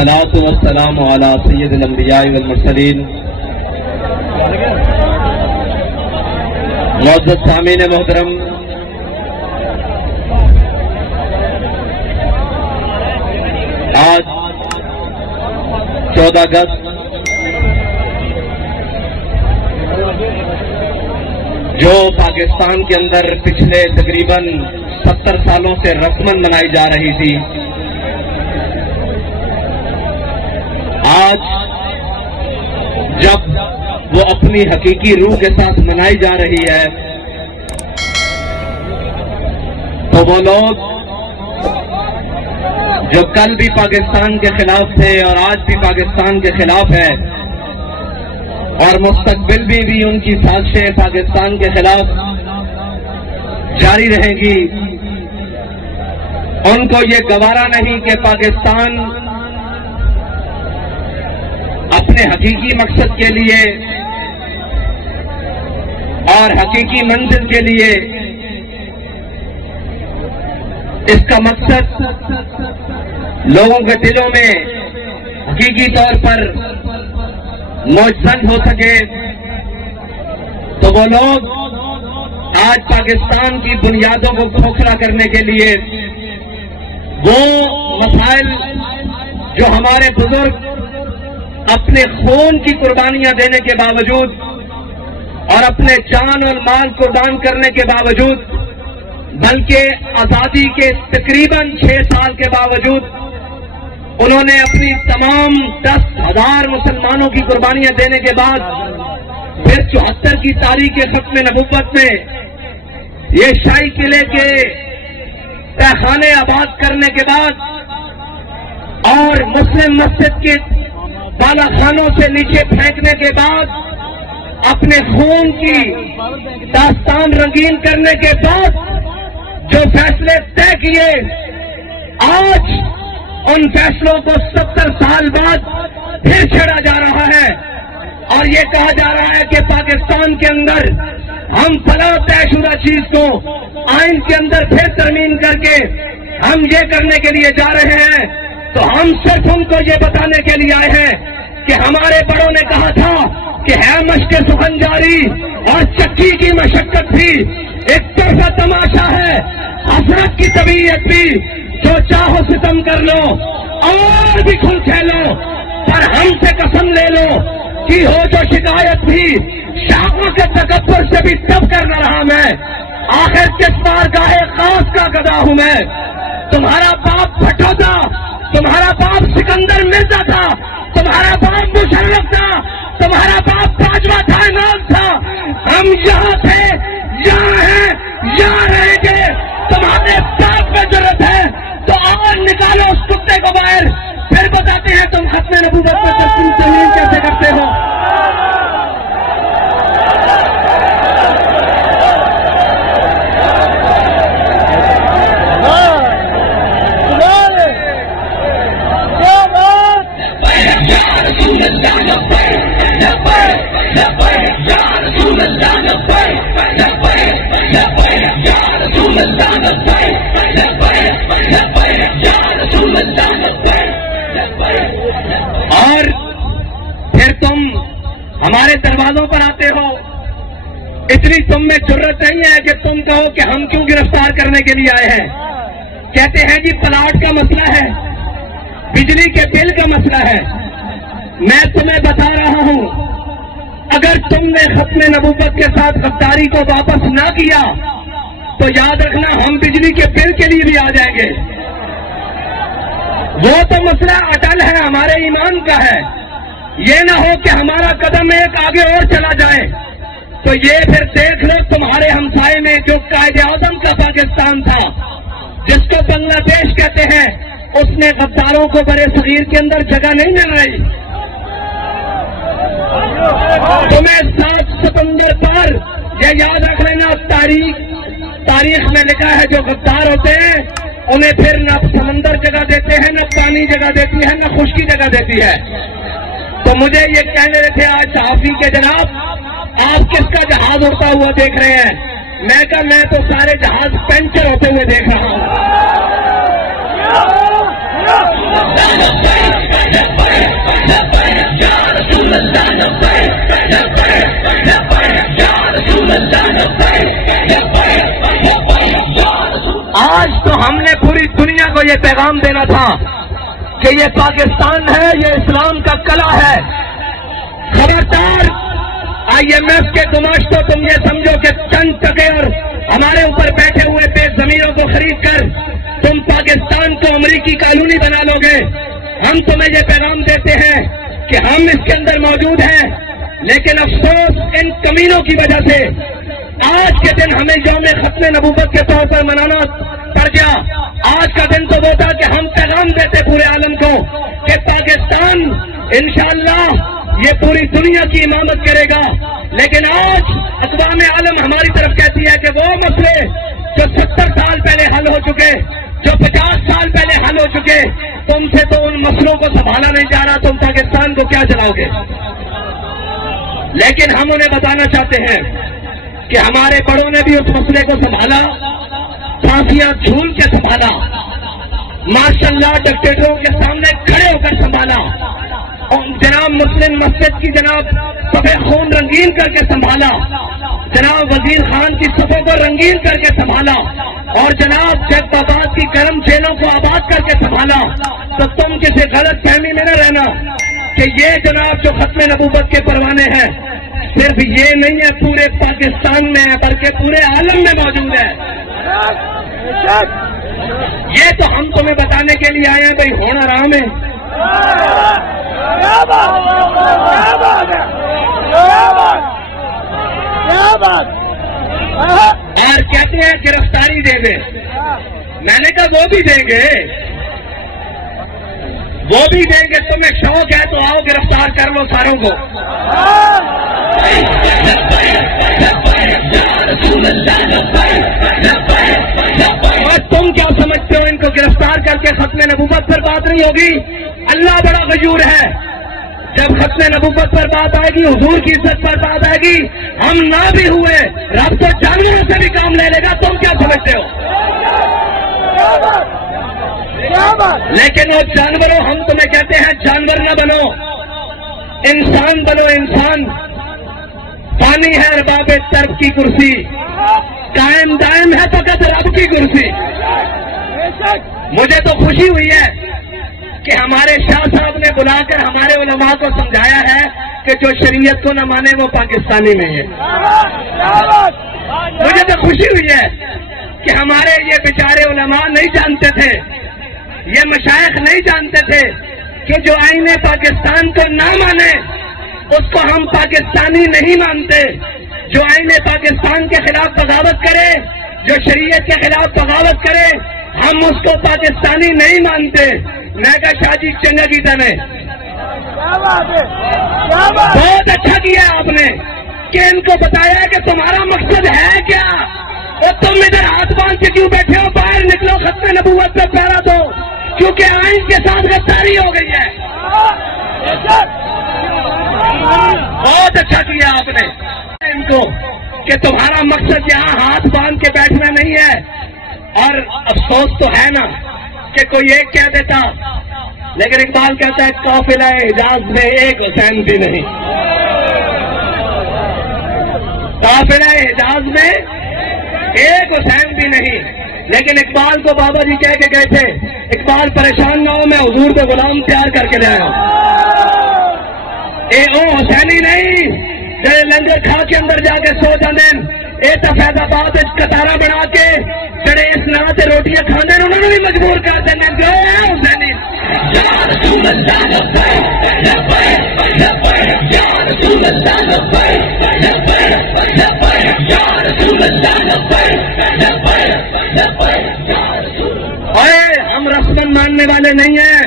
والصلاة والسلام على سید الانبیاء والمرسلین۔ معزز سامعین محترم، آج 14 اگست جو پاکستان کے اندر پچھلے تقریباً 70 سالوں سے رسماً منائی جا رہی تھی، آج جب وہ اپنی حقیقی روح کے ساتھ منائی جا رہی ہے تو وہ لوگ جو کل بھی پاکستان کے خلاف تھے اور آج بھی پاکستان کے خلاف ہے اور مستقبل میں بھی ان کی سازشیں پاکستان کے خلاف جاری رہیں گی، ان کو یہ گوارا نہیں کہ پاکستان اپنے حقیقی مقصد کے لیے اور حقیقی منزل کے لیے، اس کا مقصد لوگوں کے دلوں میں حقیقی طور پر موجود ہو سکے، تو وہ لوگ آج پاکستان کی بنیادوں کو کھوکھلا کرنے کے لیے وہ مسائل جو ہمارے بزرگ اپنے خون کی قربانیاں دینے کے باوجود اور اپنے جان اور مال قربان کرنے کے باوجود، بلکہ آزادی کے تقریباً 6 سال کے باوجود انہوں نے اپنی تمام 10,000 مسلمانوں کی قربانیاں دینے کے بعد پھر 74 کی تاریخ ختم نبوت میں یہ شاہی قلعے کے تہخانے آباد کرنے کے بعد اور مسلم مسجد کے بالا خانوں سے نیچے پھینکنے کے بعد اپنے خون کی داستان رنگین کرنے کے بعد جو فیصلے طے کیے، آج ان فیصلوں کو 70 سال بعد پھر چھیڑا جا رہا ہے اور یہ کہا جا رہا ہے کہ پاکستان کے اندر ہم فلاں طے شدہ چیز کو آئین کے اندر پھر ترمیم کر کے ہم یہ کرنے کے لیے جا رہے ہیں، تو ہم صرف ان کو یہ بتانے کے لیے آئے ہیں کہ ہمارے بڑوں نے کہا تھا کہ ہے مشق سخن جاری اور چکی کی مشقت بھی ایک طرفہ تماشا ہے، حسرت کی طبیعت بھی جو چاہو ستم کر لو اور بھی کھل کھیلو، پر ہم سے قسم لے لو کہ ہو جو شکایت بھی شاخوں کے تکبر سے بھی تب کرنا رہا میں، آخر کس بار گاہے خاص کا گدا ہوں میں۔ تمہارا باپ بھٹو تھا، تمہارا باپ سکندر مرزا تھا، تمہارا باپ مشرف تھا، تمہارا باپ باجوہ تھا، انعام تھا، ہم یہاں تھے، یہاں ہیں، یہاں رہیں گے، تمہارے باپ میں ضرورت ہے تو اور نکالو اس کتے کو باہر، پھر بتاتے ہیں تم ختم نبوت میں تسلیم تسلیم کیسے کرتے ہو۔ اور پھر تم ہمارے دروازوں پر آتے ہو، اتنی تم میں جرت نہیں ہے کہ تم کہو کہ ہم کیوں گرفتار کرنے کے لیے آئے ہیں۔ کہتے ہیں جی پلاٹ کا مسئلہ ہے، بجلی کے بل کا مسئلہ ہے۔ میں تمہیں بتا رہا ہوں، اگر تم نے ختم نبوت کے ساتھ غداری کو واپس نہ کیا تو یاد رکھنا ہم بجلی کے بل کے لیے بھی آ جائیں گے۔ وہ تو مسئلہ اٹل ہے، ہمارے ایمان کا ہے، یہ نہ ہو کہ ہمارا قدم ایک آگے اور چلا جائے تو یہ پھر دیکھ لو تمہارے ہمسائے میں جو قائد اعظم کا پاکستان تھا، جس کو بنگلہ دیش کہتے ہیں، اس نے غداروں کو برے صغیر کے اندر جگہ نہیں مل رہی۔ تمہیں 7 ستمبر پر یہ یاد رکھ لینا، تاریخ میں لکھا ہے جو غدار ہوتے ہیں انہیں پھر نہ سمندر جگہ دیتے ہیں، نہ پانی جگہ دیتی ہے، نہ خشکی جگہ دیتی ہے۔ تو مجھے یہ کہہ رہے تھے آج صحافی کے جناب، آپ کس کا جہاز اڑتا ہوا دیکھ رہے ہیں؟ میں کہا میں تو سارے جہاز پنچر ہوتے ہوئے دیکھ رہا ہوں۔ کو یہ پیغام دینا تھا کہ یہ پاکستان ہے، یہ اسلام کا قلعہ ہے. خبردار IMF کے گماشتوں تم یہ سمجھو کہ چند ٹکے اور ہمارے اوپر بیٹھے ہوئے بے زمینوں کو خرید کر تم پاکستان کو امریکی کالونی بنا لو گے. ہم تمہیں یہ پیغام دیتے ہیں کہ ہم اس کے اندر موجود ہیں، لیکن افسوس ان کمینوں کی وجہ سے آج کے دن ہمیں یوم ختم نبوت کے طور پر منانا پڑ گیا. آج کا دن تو وہ تھا کہ ہم پیغام دیتے پورے عالم کو کہ پاکستان انشاءاللہ یہ پوری دنیا کی امامت کرے گا. لیکن آج اقوام عالم ہماری طرف کہتی ہے کہ وہ مسئلے جو 70 سال پہلے حل ہو چکے، جو 50 سال پہلے حل ہو چکے، تم سے تو ان مسئلوں کو سنبھالا نہیں جا رہا، تم پاکستان کو کیا چلاؤ گے؟ لیکن ہم انہیں بتانا چاہتے ہیں کہ ہمارے بڑوں نے بھی اس مسئلے کو سنبھالا، پھانسیاں جھول کے سنبھالا، ماشاءاللہ ڈکٹیٹروں کے سامنے کھڑے ہو کر سنبھالا، اور جناب مسلم مسجد کی جناب صفحے خون رنگین کر کے سنبھالا، جناب وزیر خان کی صفوں کو رنگین کر کے سنبھالا، اور جناب جگ آباد کی گرم جیلوں کو آباد کر کے سنبھالا. تو تم کسی غلط فہمی میں نہ رہنا کہ یہ جناب جو ختم نبوت کے پروانے ہیں صرف یہ نہیں ہے پورے پاکستان میں ہے بلکہ پورے عالم میں موجود ہے. یہ تو ہم تمہیں بتانے کے لیے آئے ہیں بھائی ہونا آرام ہے. اور کہتے ہیں گرفتاری دے دیں. میں نے کہا وہ بھی دیں گے، وہ بھی دیں گے. تمہیں شوق ہے تو آؤ گرفتار کر لو ساروں کو. اور تم کیا سمجھتے ہو ان کو گرفتار کر کے ختم نبوت پر بات نہیں ہوگی؟ اللہ بڑا غیور ہے. جب ختم نبوت پر بات آئے گی، حضور کی عزت پر بات آئے گی، ہم نہ بھی ہوئے رب تو جانوروں سے بھی کام لے لے گا. تم کیا سمجھتے ہو؟ لیکن وہ جانوروں، ہم تمہیں کہتے ہیں جانور نہ بنو، انسان بنو. انسان پانی ہے ارباب طرف کی کرسی، قائم دائم ہے فقط رب کی کرسی. مجھے تو خوشی ہوئی ہے کہ ہمارے شاہ صاحب نے بلا کر ہمارے علماء کو سمجھایا ہے کہ جو شریعت کو نہ مانے وہ پاکستانی میں ہے. مجھے تو خوشی ہوئی ہے کہ ہمارے یہ بیچارے علماء نہیں جانتے تھے، یہ مشائخ نہیں جانتے تھے کہ جو آئین پاکستان کو نہ مانے اس کو ہم پاکستانی نہیں مانتے. جو آئین پاکستان کے خلاف بغاوت کرے، جو شریعت کے خلاف بغاوت کرے، ہم اس کو پاکستانی نہیں مانتے. میں کہا شاہ جی چنگا کی تمہیں بہت اچھا کیا آپ نے کہ ان کو بتایا کہ تمہارا مقصد ہے کیا، اور تم ادھر ہاتھ باندھ کے کیوں بیٹھے ہو؟ باہر نکلو، ختم نبوت پہ پہرا دو، کیونکہ آئین کے ساتھ غداری ہو گئی ہے. بہت اچھا کیا آپ نے ان کو کہ تمہارا مقصد یہاں ہاتھ باندھ کے بیٹھنا نہیں ہے. اور افسوس تو ہے نا کہ کوئی ایک کہہ دیتا، لیکن اقبال کہتا ہے قافلہ حجاز میں ایک حسین بھی نہیں. قافلہ حجاز میں ایک حسین بھی نہیں. لیکن اقبال کو بابا جی کہہ کے گئے تھے اقبال پریشان نہ ہو، میں حضور کو غلام تیار کر کے لے آیا. اے او حسینی نہیں جڑے لنگر کھا کے اندر جا کے سو جاندے، اے تا فیض آباد کتارا بنا کے جڑے اس نا تے روٹیاں کھاندے انہوں نے بھی مجبور کر دینے جو ہے حسینی. یا رسول اللہ لبیک لبیک یا رسول اللہ لبیک لبیک لبیک یا رسول اللہ لبیک لبیک لبیک یا رسول. اے ہم رسم ماننے والے نہیں ہیں،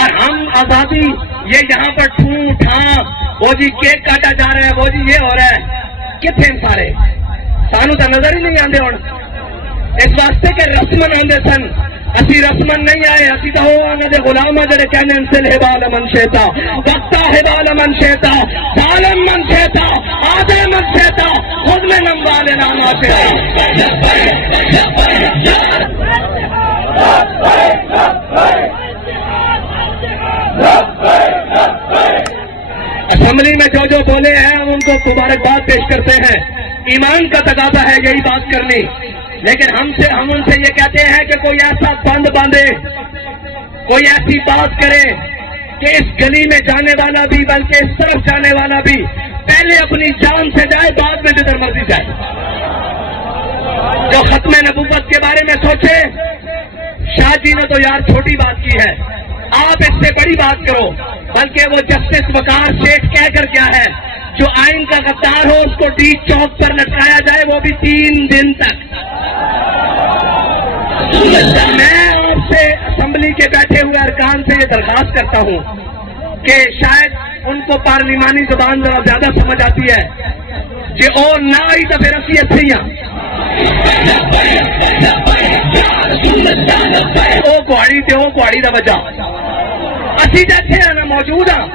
اور ہم آزادی یہ یہاں پر ٹھوں ٹھاں وہ جی کیک کاٹا جا رہا ہے، وہ جی یہ ہو رہا ہے، کتنے سارے سانو تو نظر ہی نہیں آتے. ہوں اس واسطے کہ رسمن آدھے سن، اسی رسمن نہیں آئے، اسی تو وہ آنے دے غلام جڑے کہنے انسل حبال من شیتا وقتا حبال من شیتا ظالم من شیتا آدھے من شیتا خود میں نموال نام آتے. اسمبلی میں جو بولے ہیں ہم ان کو مبارکباد پیش کرتے ہیں. ایمان کا تقاضا ہے یہی بات کرنی، لیکن ہم ان سے یہ کہتے ہیں کہ کوئی ایسا بند باندھے، کوئی ایسی بات کرے کہ اس گلی میں جانے والا بھی بلکہ اس طرف جانے والا بھی پہلے اپنی جان سے جائے، بعد میں جدھر مرضی جائے۔ جو ختم نبوت کے بارے میں سوچے، شاہ جی نے تو یار چھوٹی بات کی ہے، آپ اس سے بڑی بات کرو۔ بلکہ وہ جسٹس وقار شیخ کہہ کر کیا ہے، جو آئین کا غدار ہو اس کو ڈیچ چوک پر لٹکایا جائے، وہ بھی 3 دن تک۔ میں آپ سے اسمبلی کے بیٹھے ہوئے ارکان سے یہ درخواست کرتا ہوں کہ شاید ان کو پارلیمانی زبان ذرا زیادہ سمجھ آتی ہے کہ او نہ آئی تو پھر اسی اچھی او کہاڑی کا وجہ اسی جیسے نا موجود ہاں،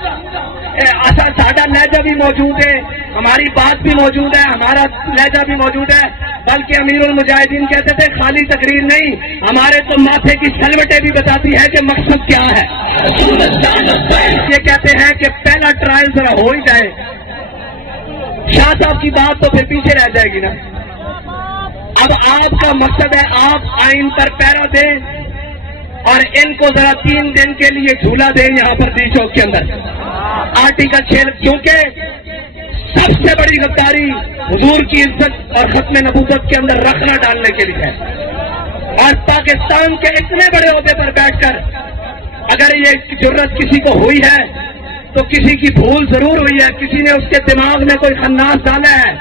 ساڈا لہجہ بھی موجود ہے، ہماری بات بھی موجود ہے، ہمارا لہجہ بھی موجود ہے۔ بلکہ امیر المجاہدین کہتے تھے خالی تقریر نہیں، ہمارے تو ماتھے کی سلوٹیں بھی بتاتی ہے کہ مقصد کیا ہے۔ یہ کہتے ہیں کہ پہلا ٹرائل ذرا ہو ہی جائے، شاہ صاحب کی بات تو پھر پیچھے رہ جائے گی نا۔ اب آپ کا مقصد ہے آپ آئین پر پیرا دیں اور ان کو ذرا 3 دن کے لیے جھولا دیں یہاں پر ڈی چوک کے اندر آرٹیکل 6، کیونکہ سب سے بڑی غداری حضور کی عزت اور ختم نبوت کے اندر رکھنا ڈالنے کے لیے ہے۔ اور پاکستان کے اتنے بڑے عہدے پر بیٹھ کر اگر یہ ضرورت کسی کو ہوئی ہے تو کسی کی بھول ضرور ہوئی ہے، کسی نے اس کے دماغ میں کوئی خناس ڈالا ہے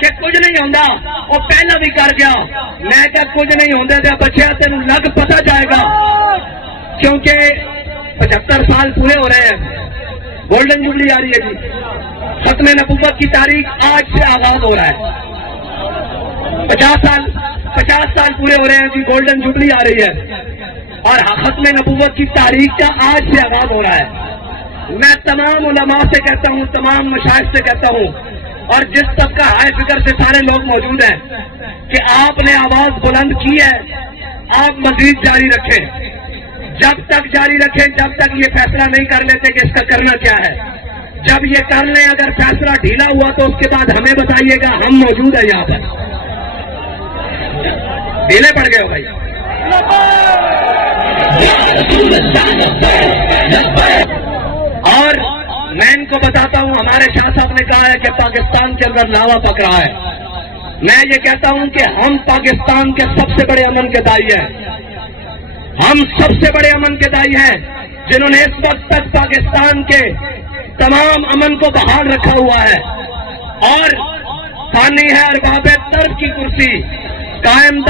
کہ کچھ نہیں ہوتا، وہ پہلا بھی کر گیا۔ میں کیا کچھ نہیں ہوتا تھا بچیا تین لگ پتا جائے گا، کیونکہ 75 سال پورے ہو رہے ہیں، گولڈن جوبلی آ رہی ہے جی، ختم نبوت کی تاریخ آج سے آغاز ہو رہا ہے۔ 50 سال پورے ہو رہے ہیں جی، گولڈن جوبلی آ رہی ہے اور ختم نبوت کی تاریخ کا آج سے آغاز ہو رہا ہے۔ میں تمام علماء سے کہتا ہوں، تمام مشائخ سے کہتا ہوں اور جس طبقہ ہائے فکر سے سارے لوگ موجود ہیں کہ آپ نے آواز بلند کی ہے، آپ مزید جاری رکھیں، جب تک جاری رکھیں جب تک یہ فیصلہ نہیں کر لیتے کہ اس کا کرنا کیا ہے۔ جب یہ کر لیں، اگر فیصلہ ڈھیلا ہوا تو اس کے بعد ہمیں بتائیے گا، ہم موجود ہیں یہاں پر۔ ڈھیلے پڑ گئے ہو بھائی۔ اور میں ان کو بتاتا ہوں، ہمارے شاہ صاحب نے کہا ہے کہ پاکستان کے اندر لاوا پک رہا ہے۔ میں یہ کہتا ہوں کہ ہم پاکستان کے سب سے بڑے امن کے دائی ہیں، ہم سب سے بڑے امن کے دائی ہیں جنہوں نے اس وقت تک پاکستان کے تمام امن کو بحال رکھا ہوا ہے، اور ثانی ہے ارباب طرف کی کرسی قائم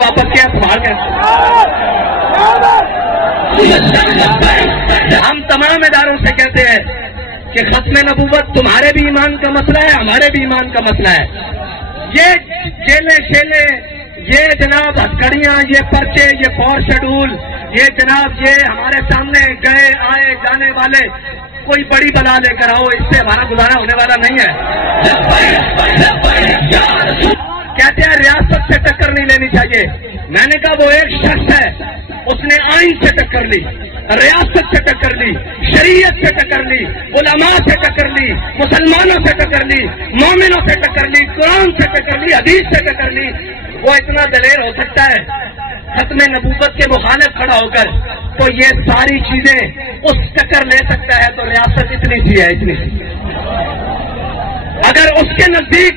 واپس کیا سنبھال گئے۔ ہم تمام اداروں سے کہتے ہیں کہ ختم نبوت تمہارے بھی ایمان کا مسئلہ ہے، ہمارے بھی ایمان کا مسئلہ ہے۔ یہ جیلیں شیلیں، یہ جناب ہتھکڑیاں، یہ پرچے، یہ 4 شیڈول، یہ جناب یہ ہمارے سامنے گئے آئے جانے والے کوئی بڑی بلا لے کر آؤ، اس سے ہمارا گزارا ہونے والا نہیں ہے۔ کہتے ہیں ریاست سے ٹکر نہیں لینی چاہیے، میں نے کہا وہ ایک شخص ہے، اس نے آئین سے ٹکر لی، ریاست سے ٹکر لی، شریعت سے ٹکر لی، علماء سے ٹکر لی، مسلمانوں سے ٹکر لی، مومنوں سے ٹکر لی، قرآن سے ٹکر لی، حدیث سے ٹکر لی۔ وہ اتنا دلیر ہو سکتا ہے ختم نبوت کے مخالف کھڑا ہو کر، تو یہ ساری چیزیں اس ٹکر لے سکتا ہے، تو ریاست اتنی سی ہے، اتنی سی۔ اگر اس کے نزدیک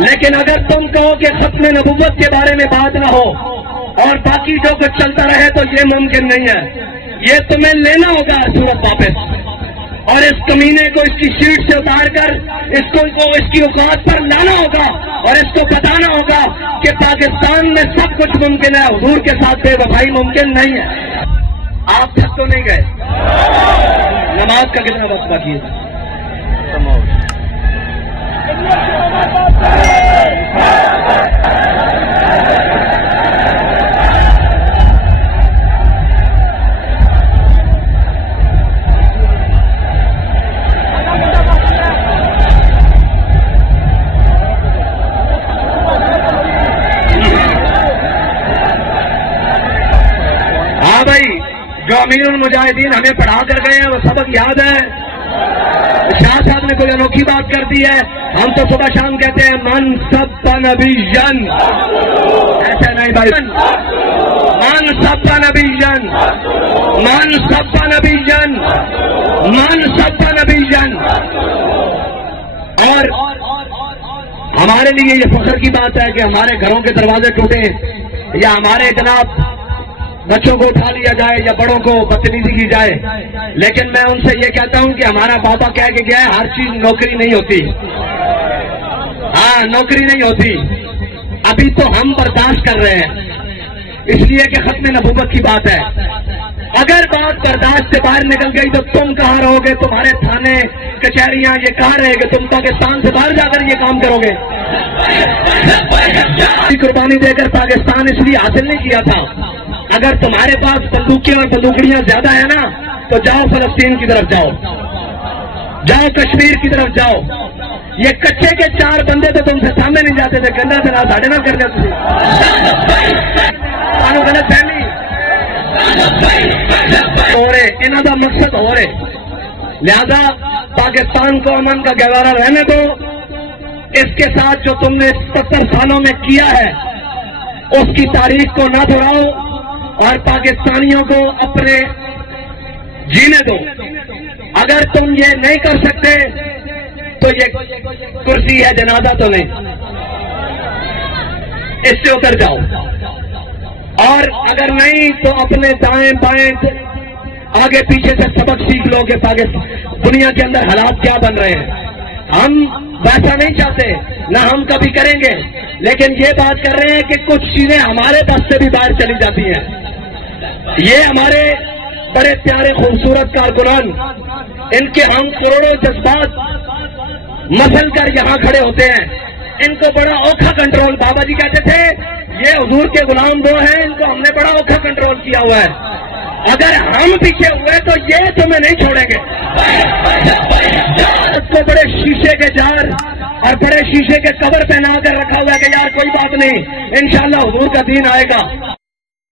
لیکن اگر تم کہو کہ ختم نبوت کے بارے میں بات نہ ہو اور باقی جو کچھ چلتا رہے تو یہ ممکن نہیں ہے. یہ تمہیں لینا ہوگا صورت واپس، اور اس کمینے کو اس کی سیٹ سے اتار کر اس کو اس کی اوقات پر لانا ہوگا، اور اس کو بتانا ہوگا کہ پاکستان میں سب کچھ ممکن ہے، حضور کے ساتھ بے وفائی ممکن نہیں ہے. آپ تک تو نہیں گئے. نماز کا کتنا وقت باقی ہے؟ ہاں بھائی، جو امیر المجاہدین ہمیں پڑھا کر گئے ہیں وہ سبق یاد ہے. شاہ صاحب نے کوئی انوکھی بات کر دی ہے. ہم تو صبح شام کہتے ہیں من سب نبی جن، ایسا نہیں بھائی، من سب نبی جن، من سب نبی جن، من سب نبی جن. اور ہمارے لیے یہ فخر کی بات ہے کہ ہمارے گھروں کے دروازے ٹوٹے یا ہمارے جناب بچوں کو اٹھا لیا جائے یا بڑوں کو بدتمیزی کی جائے، لیکن میں ان سے یہ کہتا ہوں کہ ہمارا بابا کہہ کے گیا ہے ہر چیز نوکری نہیں ہوتی. ہاں، نوکری نہیں ہوتی. ابھی تو ہم برداشت کر رہے ہیں اس لیے کہ ختم نبوت کی بات ہے. اگر بات برداشت سے باہر نکل گئی تو تم کہاں رہو گے؟ تمہارے تھانے کچہریاں یہ کہاں رہے گے؟ تم پاکستان سے باہر جا کر یہ کام کرو گے. قربانی دے کر پاکستان اس لیے حاصل نہیں کیا تھا. اگر تمہارے پاس بندوقیں اور بندوقڑیاں زیادہ ہیں نا تو جاؤ فلسطین کی طرف جاؤ، جاؤ کشمیر کی طرف جاؤ. یہ کچے کے 4 بندے تو تم سے سامنے نہیں جاتے تھے، گندا سے نہ ساڑھے نہ کر دیتے غلط فہمی ہو رہے، انہوں کا مقصد ہو رہے. لہذا پاکستان کو امن کا گہوارہ رہنے دو. اس کے ساتھ جو تم نے 70 سالوں میں کیا ہے اس کی تاریخ کو نہ دہراؤ اور پاکستانیوں کو اپنے جینے دو. اگر تم یہ نہیں کر سکتے تو یہ کرسی ہے، جنازہ تو نہیں، اس سے اتر جاؤ. اور اگر نہیں تو اپنے دائیں بائیں آگے پیچھے سے سبق سیکھ لو کہ پاکستان دنیا کے اندر حالات کیا بن رہے ہیں. ہم ویسا نہیں چاہتے، نہ ہم کبھی کریں گے، لیکن یہ بات کر رہے ہیں کہ کچھ چیزیں ہمارے بس سے بھی باہر چلی جاتی ہیں. یہ ہمارے بڑے پیارے خوبصورت کارکنان، ان کے ہم کروڑوں جذبات مسل کر یہاں کھڑے ہوتے ہیں. ان کو بڑا اوکھا کنٹرول، بابا جی کہتے تھے یہ حضور کے غلام وہ ہیں، ان کو ہم نے بڑا اوکھا کنٹرول کیا ہوا ہے. اگر ہم پیچھے ہوئے تو یہ تمہیں نہیں چھوڑیں گے. اس کو بڑے شیشے کے جار اور بڑے شیشے کے کور پہنا کر رکھا ہوا ہے کہ یار کوئی بات نہیں، انشاءاللہ حضور کا دین آئے گا.